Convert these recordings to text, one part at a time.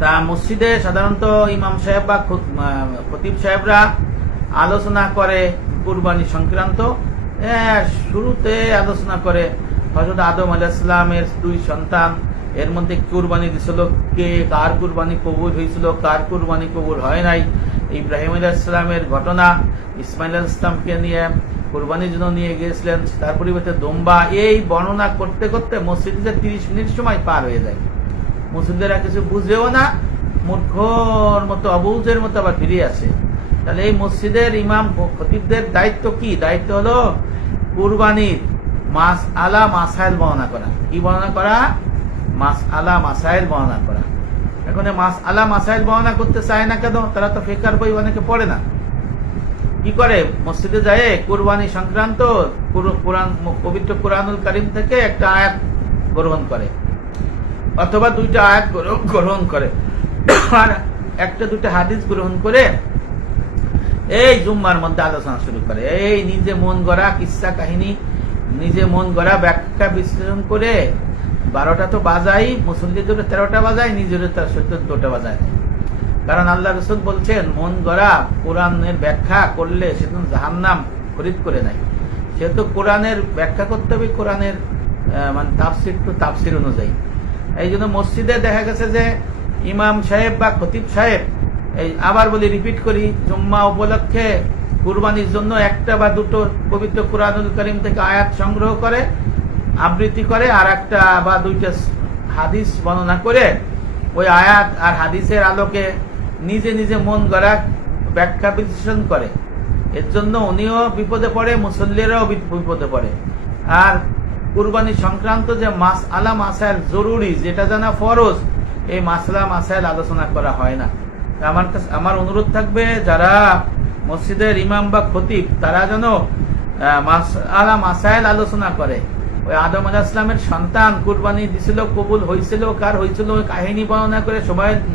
তা মসজিদে সাধারণত ইমাম সাহেব বা খতিব সাহেবরা আলোচনা করে কুরবানি সংক্রান্ত। শুরুতে আলোচনা করে হজরত আদম আলাহিসামের দুই সন্তান, এর মধ্যে কুরবানি দিছিল, কে কার কুরবানি কবুল হয়েছিল, কার কুরবানি কবুল হয় নাই, ইব্রাহিম আলাহিসামের ঘটনা, ইসমাইল ইসলামকে নিয়ে কুরবানির জন্য নিয়ে গিয়েছিলেন, তার পরিবর্তে দোম্বা, এই বর্ণনা করতে করতে মসজিদে তিরিশ মিনিট সময় পার হয়ে যায়। মুসলিমরা কিছু বুঝেও না মূর্খর মতো অবুজের মতো আবার ফিরে আসে তাহলে এই মসজিদের ইমাম খতিবদের দায়িত্ব কি? দায়িত্ব হলো কুরবানির মাস আলা মাসাইল বর্ণনা করা। কি বর্ণনা করা? মাস আলা মাসাইল বর্ণনা করা। এখন মাস আলা মাসাইল বর্ণনা করতে চায় না কেন? তারা তো ফেকার বই অনেকে পড়ে না। কি করে? মসজিদে যায়, কুরবানি সংক্রান্ত পবিত্র কোরআনুল করিম থেকে একটা আয়াত গ্রহণ করে। অথবা দুইটা আয়াত গ্রহণ করে। আর একটা দুটো হাদিস গ্রহণ করে এই জুম্মার মধ্যে আলোচনা শুরু করে। এই নিজে মন গড়া কিসা কাহিনী, নিজে মন গড়া ব্যাখ্যা বিশ্লেষণ করে বারোটা তো বাজাই মুসল্লিদের তেরোটা বাজায় নিজের তার চোদ্দটা বাজায়। কারণ আল্লাহ রসুল বলছেন, মন গড়া কোরআনের ব্যাখ্যা করলে সে তো জাহান্নাম খরিদ করে নাই সেহেতু কোরআনের ব্যাখ্যা করতে হবে, কোরআনের মানে তাফসির টু তাফসির অনুযায়ী। এই জন্য মসজিদে দেখা গেছে যে ইমাম সাহেব বা খতিব সাহেব, এই আবার বলি রিপিট করি, জুম্মা উপলক্ষে কুরবানির জন্য একটা বা দুটো পবিত্র কোরআনুল করিম থেকে আয়াত সংগ্রহ করে, আবৃত্তি করে আর একটা বা দুইটা হাদিস বর্ণনা করে ওই আয়াত আর হাদিসের আলোকে নিজে নিজে মন গড়া ব্যাখ্যা বিশ্লেষণ করে। এর জন্য উনিও বিপদে পড়ে, মুসল্লিরাও বিপদে পড়ে। আর কুরবানি সংক্রান্ত যে মাস আলা মাসাইল জরুরি, যেটা জানা ফরজ, এই মাসলা মাসাইল আলোচনা করা হয় না। আমার কাছে আমার অনুরোধ থাকবে, যারা মসজিদের ইমাম বা খতিব, তারা যেন আলা মাসাইল আলোচনা করে। ওই আদম আলাহ সন্তান কুরবানি দিছিল, কবুল হয়েছিল, কার হয়েছিল কাহিনী বর্ণনা করে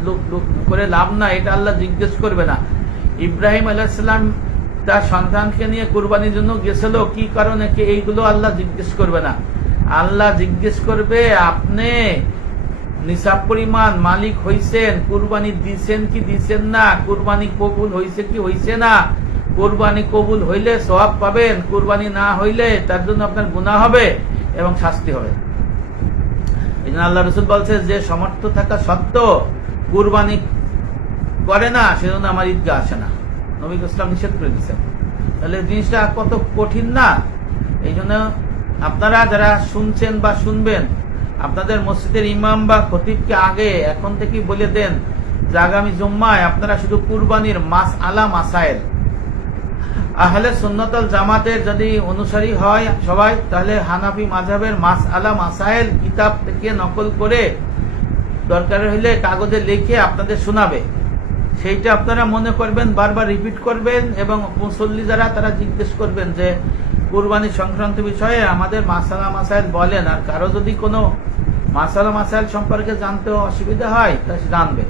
লু- করে লাভ না এটা আল্লাহ জিজ্ঞেস করবে না। ইব্রাহিম আলাহিসাল্লাম তার সন্তানকে নিয়ে কুরবানির জন্য গেছিল। কি কারণে? কি? এইগুলো আল্লাহ জিজ্ঞেস করবে না। আল্লাহ জিজ্ঞেস করবে, আপনি নিসাব পরিমাণ মালিক হইছেন, কুরবানি দিছেন কি দিছেন না? কুরবানি কবুল হইছে কি হইছে না? কুরবানি কবুল হইলে সওয়াব পাবেন, কুরবানি না হইলে তার জন্য আপনার গুনাহ হবে এবং শাস্তি হবে। আল্লাহ রসুল বলছে, যে সমর্থ থাকা সত্ত্বেও কুরবানি করে না, সেজন্য আমার ঈদগা আসে না। নবী ইসলাম নিষেধ করে দিচ্ছেন তাহলে জিনিসটা কত কঠিন না? এই জন্য আপনারা যারা শুনছেন বা শুনবেন, আপনাদের মসজিদের ইমাম বা খতিবকে আগে এখন থেকে বলে দেন যে আগামী জুম্মায় আপনারা শুধু কুরবানির মাস আলা মাসাইল আহলে সুন্নতল জামাতের যদি অনুসারী হয় সবাই, তাহলে হানাফি মাঝাবের মাস আলা মাসাইল কিতাব থেকে নকল করে দরকার হলে কাগজে লিখে আপনাদের শোনাবে। সেইটা আপনারা মনে করবেন, বারবার রিপিট করবেন এবং মুসল্লি যারা তারা জিজ্ঞেস করবেন যে, কুরবানি সংক্রান্ত বিষয়ে আমাদের মাসালা মাসাইল বলেন, আর কারও যদি কোনো মাসালা মাসাইল সম্পর্কে জানতে অসুবিধা হয়, তা জানবেন জানবে।